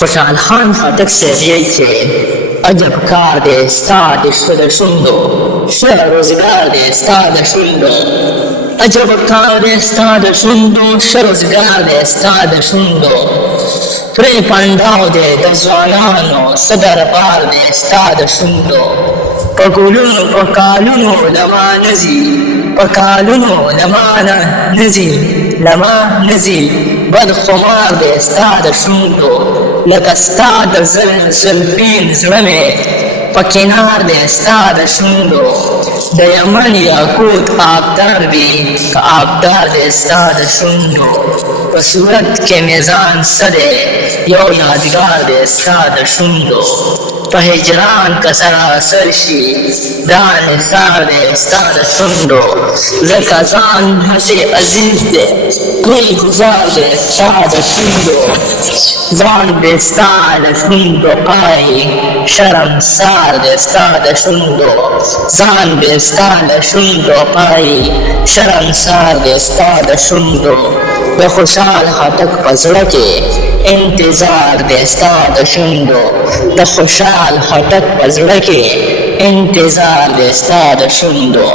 خوشحال خان خټک سیدی چې عجب کار دی ستا د شته شونډو ښه روزګار دی ستا د شونډو عجب کار دی ستا د شونډو ښه روزګار دی ستا د شونډو پرې پنډاو دی د ځوانانو څه دربار دی ستا د شونډو په ګلونو په کالونو لما نځي په کالونو لما نځي لما نځي بد خمار دی ستا د شونډو لکه ستا د زلفین زړه مې په کنار دی ستا د شونډو د یمن یاقوت آبدار وي که آبدار دی ستا د شونډو په صورت کې میزان څه دی یو یادګار دی ستا د شونډو په هجران که سراسر شي دا نثار دی ستا د شونډو ځکه ځان هسې عزیز دی کوی ګزار دی ستا د شونډو ځان دی ستا د شونډو آی شرمسار دی ستا د شونډو ځان دی ستا د شونډو پای شرمسار دی ستا د شونډو د خوشحال خټک په زړه کې انتظار دی ستا د شونډو د خوشحال خټک په زړه کې انتظار دی ستا د شونډو